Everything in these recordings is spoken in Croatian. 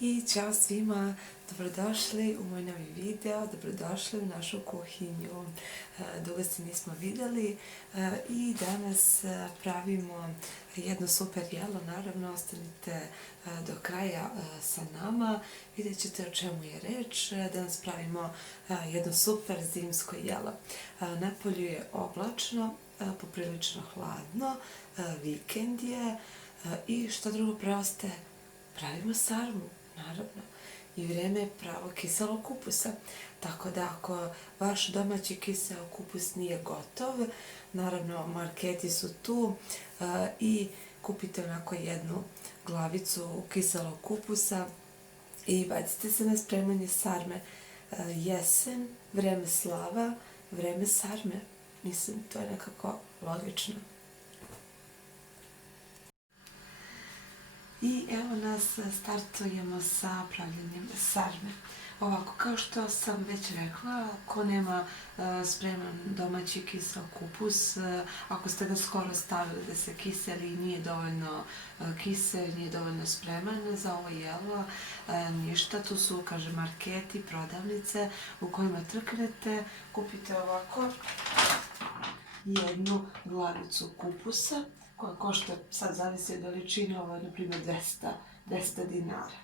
I ćao svima, dobrodošli u moj novi video, dobrodošli u našu kuhinju. Dugo se nismo vidjeli i danas pravimo jedno super jelo, naravno ostanite do kraja sa nama, vidjet ćete o čemu je reč. Danas pravimo jedno super zimsko jelo. Napolju je oblačno, poprilično hladno, vikend je i što drugo preostaje, pravimo sarmu, naravno. I vrijeme je pravo kiselog kupusa. Tako da ako vaš domaći kiseo kupus nije gotov, naravno marketi su tu i kupite onako jednu glavicu kiselog kupusa i bacite se na spremanje sarme. Jesen, vreme slava, vreme sarme. Mislim, to je nekako logično. I evo nas, startujemo sa pravljenjem sarme. Ovako, kao što sam već rekla, ko nema spreman domaći kiseo kupus, ako ste ga skoro stavili da se kiseli i nije dovoljno kisel, nije dovoljno spreman za ovo jelo, ništa, tu su, kaže, marketi, prodavnice u kojima trknete, kupite ovako jednu glavicu kupusa, koja košta, sad zavisi od veličine, ovo je na primjer 200 dinara.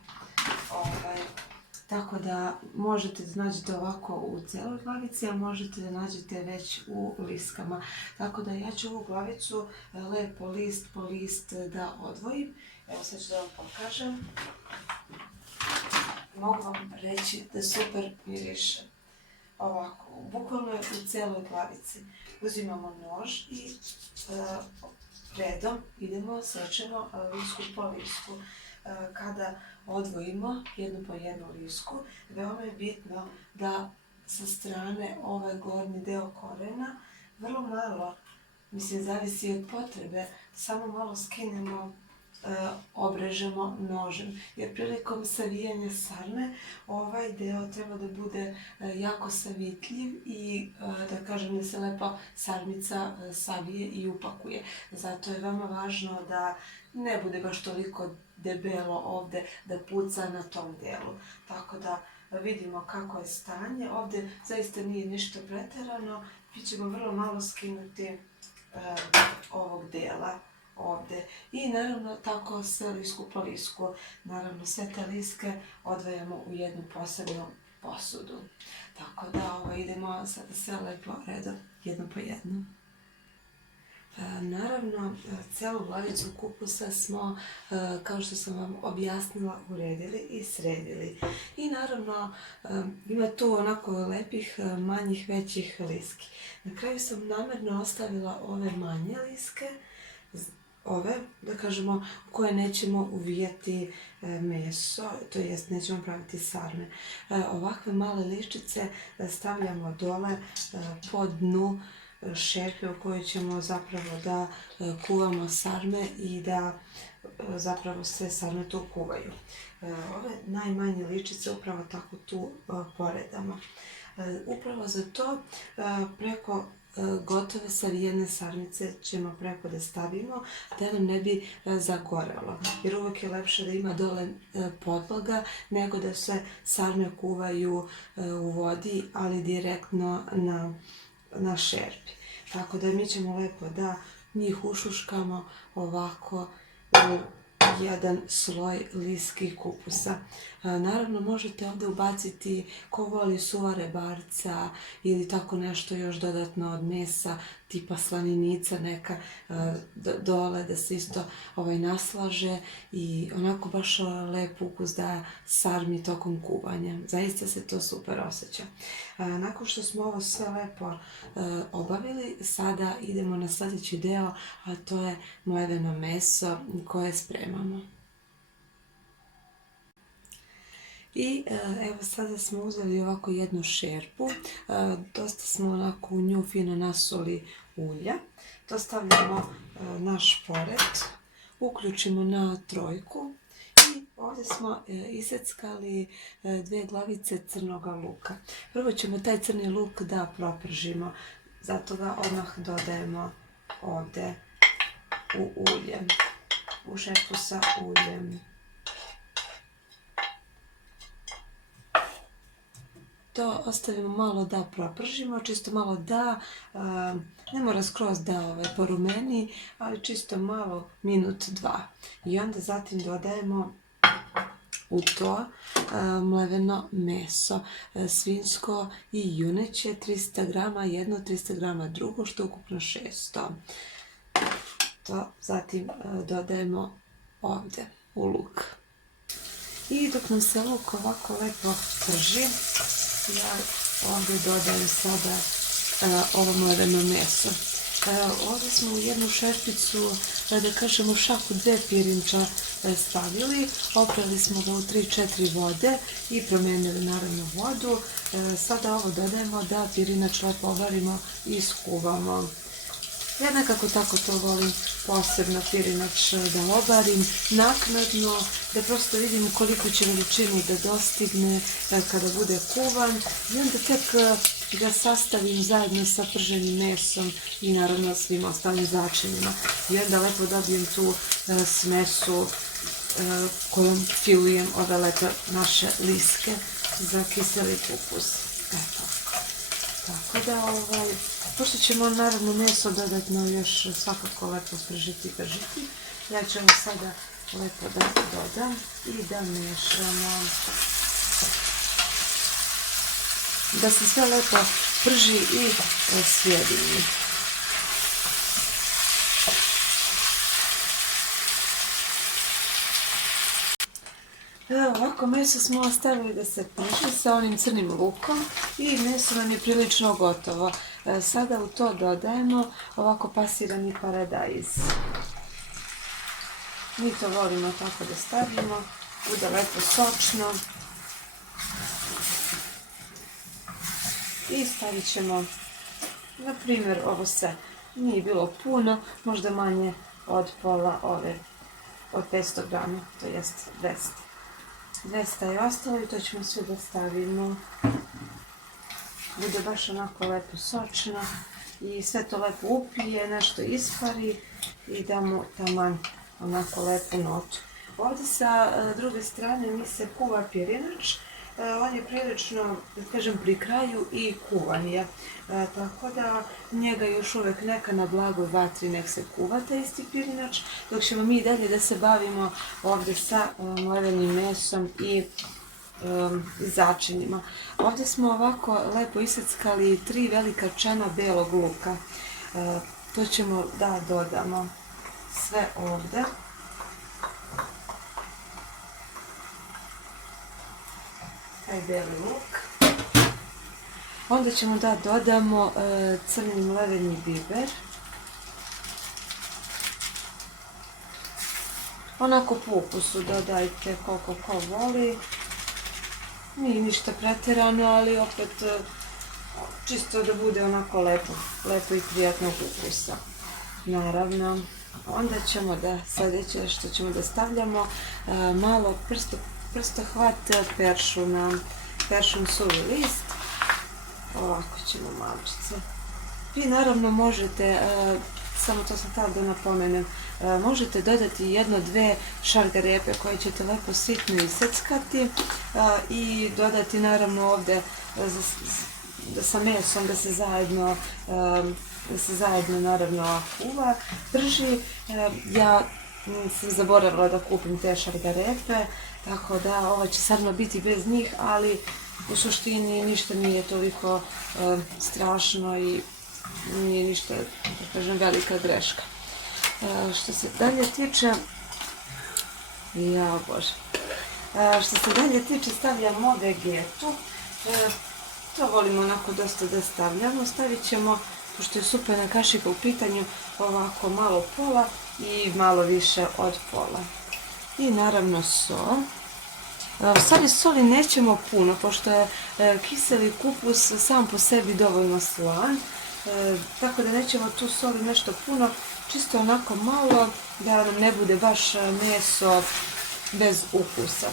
Tako da možete da nađete ovako u cijeloj glavici, a možete da nađete već u liskama. Tako da ja ću ovu glavicu lepo list po list da odvojim. Evo sad ću da vam pokažem. Mogu vam reći da super miriše. Ovako, bukvalno je u cijeloj glavici. Uzimamo nož i redom idemo, sečemo lisku po lisku. Kada odvojimo jednu po jednu lisku, veoma je bitno da sa strane ovaj gornji deo korena vrlo malo, zavisi od potrebe, samo malo skinemo, obrežemo nožem. Jer prilikom savijanja sarme ovaj deo treba da bude jako savitljiv i da kažem da se lepo sarmica savije i upakuje. Zato je veoma važno da ne bude baš toliko debelo ovde da puca na tom delu. Tako da vidimo kako je stanje. Ovde zaista nije ništa preterano. Mi ćemo vrlo malo skinuti ovog dela ovde. I naravno tako sve lisku po lisku. Naravno sve te liske odvajamo u jednu posebnu posudu. Tako da idemo sada sve lepo redom, jedno po jedno. Naravno, celu glavicu kupusa smo, kao što sam vam objasnila, uredili i sredili. I naravno, ima tu onako lepih, manjih, većih liski. Na kraju sam namjerno ostavila ove manje liske, ove, da kažemo, u koje nećemo uvijati meso, to jest nećemo praviti sarme. Ovakve male liščice stavljamo dole po dnu šerpe u kojoj ćemo zapravo da kuvamo sarme i da zapravo se sarme tu kuvaju. Ove najmanje ličice upravo tako tu poredamo. Upravo za to preko gotove savijene sarmice ćemo preko da stavimo da nam ne bi zagorelo. Jer uvijek je lepše da ima dole podloga nego da se sarme kuvaju u vodi, ali direktno na šerpi. Tako da mi ćemo lepo da njih ušuškamo ovako u jedan sloj liskih kupusa. Naravno možete ovdje ubaciti ko voli suva rebarca ili tako nešto još dodatno od mesa, tipa slaninica neka dole da se isto naslaže i onako baš lep ukus daje sarmi tokom kuvanja. Zaista se to super osjeća. Nakon što smo ovo sve lepo obavili, sada idemo na sljedeći deo, a to je mleveno meso koje spremamo. I evo sada smo uzeli ovako jednu šerpu, dosta smo onako u nju fino nasuli ulja. To stavljamo na šporet, uključimo na trojku i ovdje smo iseckali 2 glavice crnog luka. Prvo ćemo taj crni luk da propržimo, zato ga odmah dodajemo ovdje u ulje, u šerpu sa uljem. to ostavimo malo da propržimo, čisto malo da, ne mora skroz da porumeni, ali čisto malo, minut, dva. I onda zatim dodajemo u to mleveno meso, svinjsko i juneće, 300 grama jedno, 300 grama drugo, što ukupno 600. To zatim dodajemo ovdje u luk. I dok nam se luk ovako lepo prži, ja ovdje dodajem sada ovo mleveno meso. Ovdje smo u jednu šerpicu, da kažemo šaku 2 pirinča stavili, oprali smo ga u 3-4 vode i promijenili naravno vodu. Sada ovo dodajemo da pirinač lepo ovarimo i skuvamo. Ja nekako tako to volim posebno pirinač da obarim naknadno, da prosto vidim koliko će veličinu da dostigne kada bude kuvan i onda tek ga sastavim zajedno sa prženim mesom i naravno svim ostalim začinima. I onda lepo dobijem tu smesu kojom filujem ove lepe naše liske za kiseli kupus. Eto. Tako da, pošto ćemo naravno meso dodatno još svakako lepo pržiti, ja ću ovo sada lepo da dodam i da mešamo. Da se sve lepo prži i sjedini. Ovako meso smo ostavili da se prži sa onim crnim lukom i meso nam je prilično gotovo. Sada u to dodajemo ovako pasirani paradajz. Mi to volimo tako da stavimo, bude lepo sočno. I stavit ćemo, na primjer, ovo se nije bilo puno, možda manje od pola od 500 grama, to jest 200. 200 je ostalo i to ćemo sve da stavimo. Bude baš onako lepo sočno i sve to lepo upije, nešto ispari i da mu taman onako lepu notu. Ovdje sa druge strane mi se kuva pirinač. On je prilično, da kažem, pri kraju i kuvan je. Tako da njega još uvijek neka na blagoj vatri nek se kuva taj isti pirinač, dok ćemo mi dalje da se bavimo ovdje sa mlevenim mesom i začinima. Ovdje smo ovako lepo iseckali 3 velika čana belog luka. To ćemo da dodamo sve ovdje. Taj beli luk. Onda ćemo da dodamo crni mleveni biber. Onako po ukusu dodajte koliko ko voli. Nije ništa pretjerano, ali opet čisto da bude onako lepo i prijatnog ukusa. Naravno, onda ćemo da sljedeće što ćemo da stavljamo malo prstohvat peršuna, peršun suvi list. Ovako ćemo malčice. Vi naravno možete, samo to sam htjela da napomenem, možete dodati 1-2 šargarepe koje ćete lepo sitno iseckati i dodati naravno ovdje sa mesom da se zajedno naravno kuva, prži. Ja sam zaboravila da kupim te šargarepe, tako da ovo će samo biti bez njih, ali u suštini ništa nije toliko strašno i nije ništa, da kažem, velika greška. Što se dalje tiče, stavljamo vegetu. To volimo onako dosta da stavljamo. Stavit ćemo, pošto je supena kašika u pitanju, ovako malo pola i malo više od pola. I naravno sol. U stvari soli nećemo puno, pošto je kiseli kupus sam po sebi dovoljno slan, tako da nećemo tu soli nešto puno, čisto onako malo, da nam ne bude baš meso bez ukusa.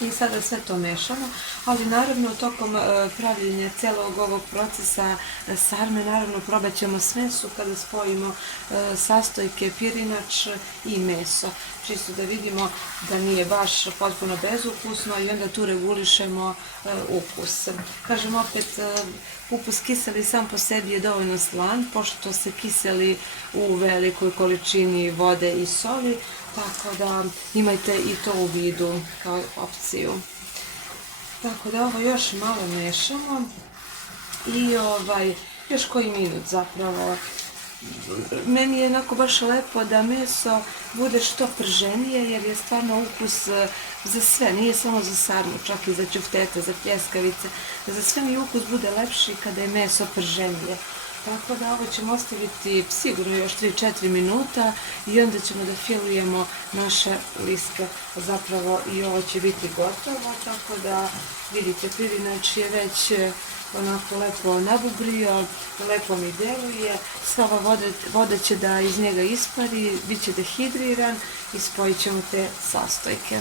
I sada sve to mešamo, ali naravno tokom pravljenja celog ovog procesa sarme, naravno probat ćemo smesu kada spojimo sastojke, pirinač i meso. Čisto da vidimo da nije baš potpuno bezukusno i onda tu regulišemo ukus. Kažem opet, kupus kiseli sam po sebi je dovoljno slan, pošto se kiseli u velikoj količini vode i soli, tako da imajte i to u vidu kao opciju. Tako da ovo još malo mešamo i još koji minut zapravo. Meni je onako baš lepo da meso bude što prženije jer je stvarno ukus za sve, nije samo za sarmu, čak i za ćuftete, za pljeskavice. Za sve mi ukus bude lepši kada je meso prženije. Tako da ovo ćemo ostaviti sigurno još 3-4 minuta i onda ćemo da filujemo naše liske. Zapravo i ovo će biti gotovo, tako da vidite, pirinač je već onako lepo nabubrio, lepo mi deluje, sva ova voda će da iz njega ispari, bit će dehidriran i spojit ćemo te sastojke.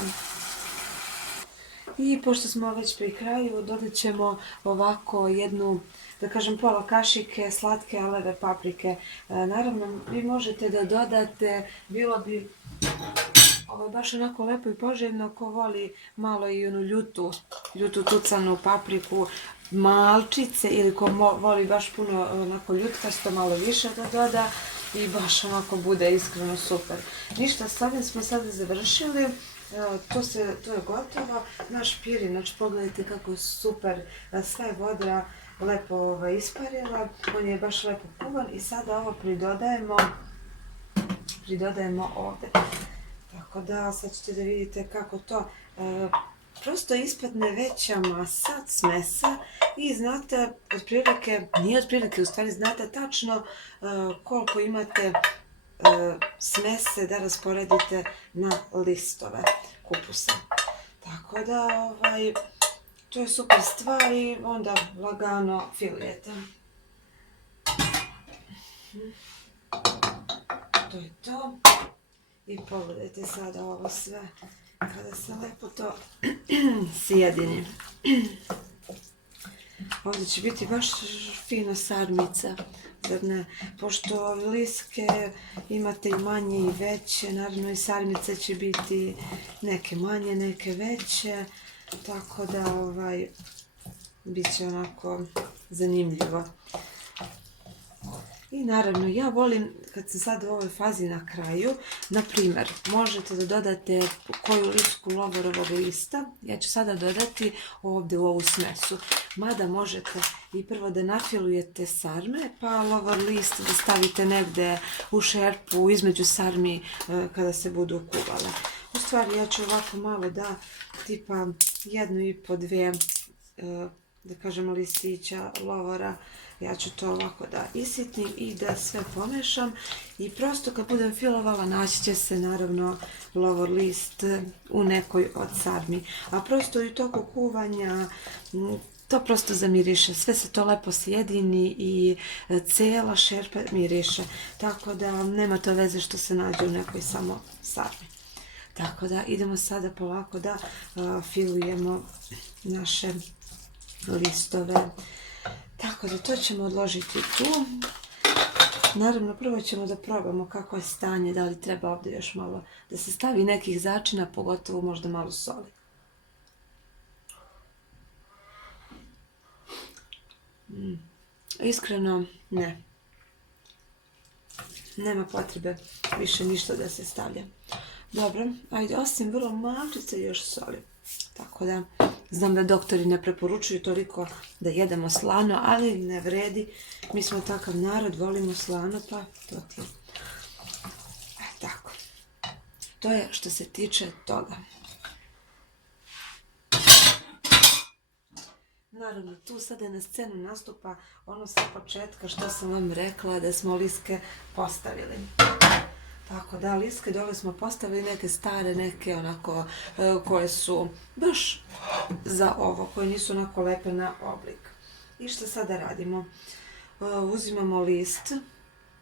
I pošto smo već pri kraju, dodat ćemo ovako jednu, da kažem, pola kašike slatke aleve paprike. Naravno, vi možete da dodate, bilo bi baš onako lepo i poželjno, ko voli malo i onu ljutu tucanu papriku, malčice, ili ko voli baš puno onako ljutkasto, malo više da doda i baš onako bude iskreno super. Ništa, s ovim smo sada završili. To je gotovo. Naš pirinač, pogledajte kako je super, sva je voda lepo isparila, on je baš lepo kuvan i sada ovo pridodajemo ovde. Tako da sad ćete da vidite kako to prosto ispadne veća masa smesa i znate otprilike, nije otprilike, u stvari znate tačno koliko imate smese da rasporedite na listove kupusa. Tako da to je super stvar i onda lagano filujete. To je to. I pogledajte sada ovo sve kada se lepo to sjedini. Ovdje će biti baš fina sarmica, zar ne? Pošto liske imate i manje i veće, naravno i sarmice će biti neke manje, neke veće, tako da bit će onako zanimljivo. I naravno, ja volim, kad sam sad u ovoj fazi na kraju, na primjer, možete da dodate koju lisku lovorovog lista. Ja ću sada dodati ovdje u ovu smesu. Mada možete i prvo da nafilujete sarme, pa lovor list da stavite negde u šerpu između sarmi kada se budu kuvale. U stvari, ja ću ovako malo da, tipa 1,5-2, da kažemo, listića lovora. Ja ću to ovako da isitnim i da sve pomešam i prosto kad budem filovala naći će se naravno lovor list u nekoj od sarmi. A prosto i u toku kuvanja to prosto zamiriše, sve se to lepo sjedini i cela šerpa miriše. Tako da nema to veze što se nađe u nekoj samo sarmi. Tako da idemo sada polako da filujemo naše listove. Tako da to ćemo odložiti tu. Naravno, prvo ćemo da probamo kako je stanje, da li treba ovdje još malo da se stavi nekih začina, pogotovo možda malo soli. Iskreno, ne. Nema potrebe više ništa da se stavlja. Dobro, ajde, osim vrlo malčice još soli. Tako da, znam da doktori ne preporučuju toliko da jedemo slano, ali ne vredi. Mi smo takav narod, volimo slano, pa to ti je. Tako. To je što se tiče toga. Naravno, tu sada na scenu nastupa ono sa početka što sam vam rekla da smo liske postavili. Tako da, liske dole smo postavili neke stare, neke onako koje su baš za ovo, koje nisu onako lepe na oblik. I što sada radimo? Uzimamo list,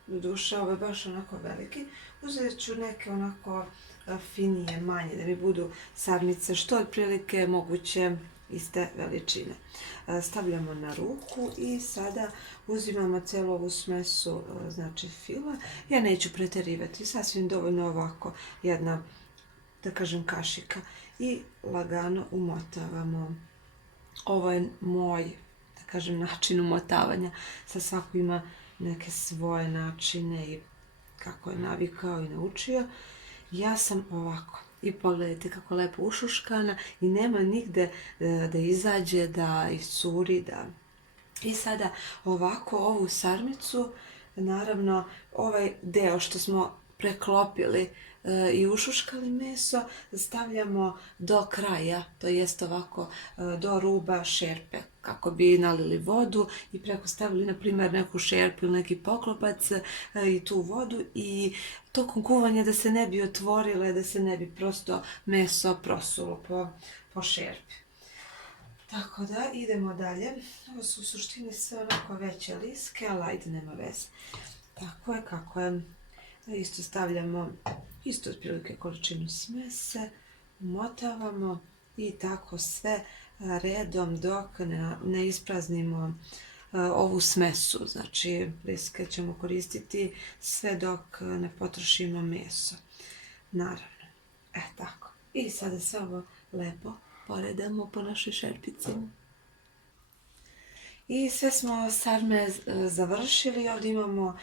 do duše, ovo je baš onako veliki. Uzet ću neke onako finije, manje, da mi budu sarmice što otprilike moguće iste veličine. Stavljamo na ruku i sada uzimamo cijelu ovu smesu, znači fila. Ja neću preterivati, sasvim dovoljno ovako jedna, da kažem, kašika i lagano umotavamo. Ovo je moj, da kažem, način umotavanja. Sad svako ima neke svoje načine i kako je navikao i naučio. Ja sam ovako. I pogledajte kako lepo ušuškana i nema nigde da izađe, da iscuri, da... I sada ovako ovu sarmicu, naravno ovaj deo što smo preklopili i ušuškali meso, stavljamo do kraja, to jest ovako do ruba šerpe, kako bi nalili vodu i preko stavili, na primjer, neku šerpu ili neki poklopac i tu vodu i tokom kuvanja da se ne bi otvorile, da se ne bi prosto meso prosulo po šerpi. Tako da, idemo dalje. Ovo su u suštini sve onako veće liske, ali ajde, nema veze. Tako je kako je. Isto stavljamo isto otprilike količinu smese, umotavamo i tako sve redom dok ne ispraznimo ovu smesu. Znači, liske ćemo koristiti sve dok ne potrošimo meso. Naravno. Tako. I sada sve ovo lepo poredamo po našoj šerpici. I sve smo sarme završili. Ovdje imamo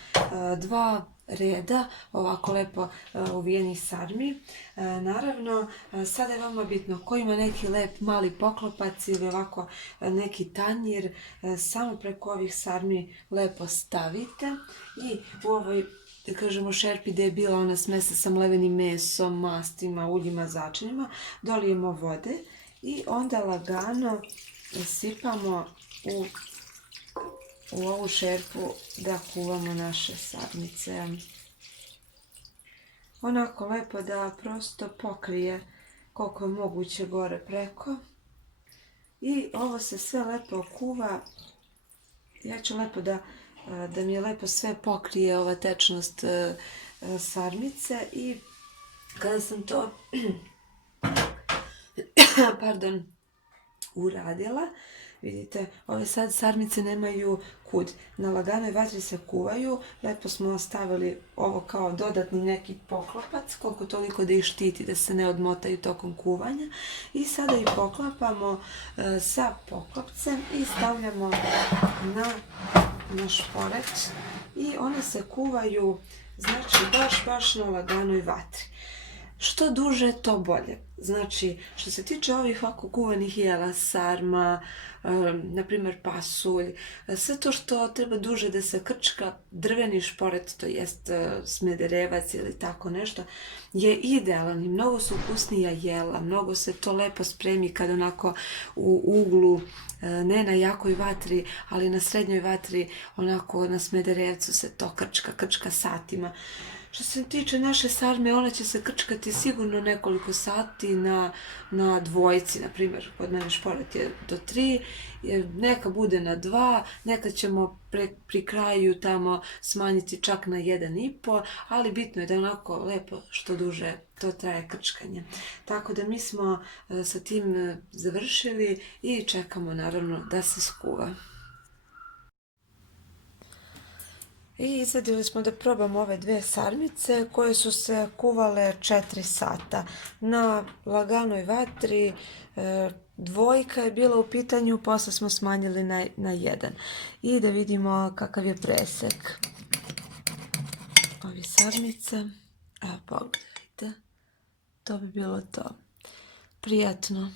dva reda ovako lepo uvijenih sarmi. Naravno, sada je veoma bitno ko ima neki lep mali poklopac ili ovako neki tanjir, samo preko ovih sarmi lepo stavite i u ovoj, da kažemo, šerpi gdje je bila ona smesa sa mlevenim mesom, mastima, uljima, začinima, dolijemo vode i onda lagano sipamo u ovu šerpu da kuvamo naše sarmice. Onako lepo da prosto pokrije koliko je moguće gore preko. I ovo se sve lepo kuva. Ja ću lepo da mi je lepo sve pokrije ova tečnost sarmice i kada sam to uradila, vidite, ove sad sarmice nemaju kud. Na laganoj vatri se kuvaju. Lepo smo stavili ovo kao dodatni neki poklopac, koliko toliko da ih štiti, da se ne odmotaju tokom kuvanja. I sada ih poklapamo sa poklopcem i stavljamo na šporet. I one se kuvaju, znači, baš na laganoj vatri. Što duže, to bolje. Znači, što se tiče ovih ovako kuvanih jela, sarma, na primjer pasulj, sve to što treba duže da se krčka, drveni šporet, to jest smederevac ili tako nešto, je idealan i mnogo su ukusnija jela, mnogo se to lepo spremi kad onako u uglu, ne na jakoj vatri, ali na srednjoj vatri, onako na smederevcu se to krčka satima. Što se tiče naše sarme, ona će se krčkati sigurno nekoliko sati na dvojci, na primjer, kod mene šporet je do 3, neka bude na 2, neka ćemo pri kraju tamo smanjiti čak na 1,5, ali bitno je da je onako lepo što duže to traje krčkanje. Tako da mi smo sa tim završili i čekamo naravno da se skuva. I izvadili smo da probamo ove dve sarmice koje su se kuvale 4 sata. Na laganoj vatri, dvojka je bila u pitanju, posle smo smanjili na 1. I da vidimo kakav je presek ovi sarmice. Evo, pogledajte. To bi bilo to. Prijatno.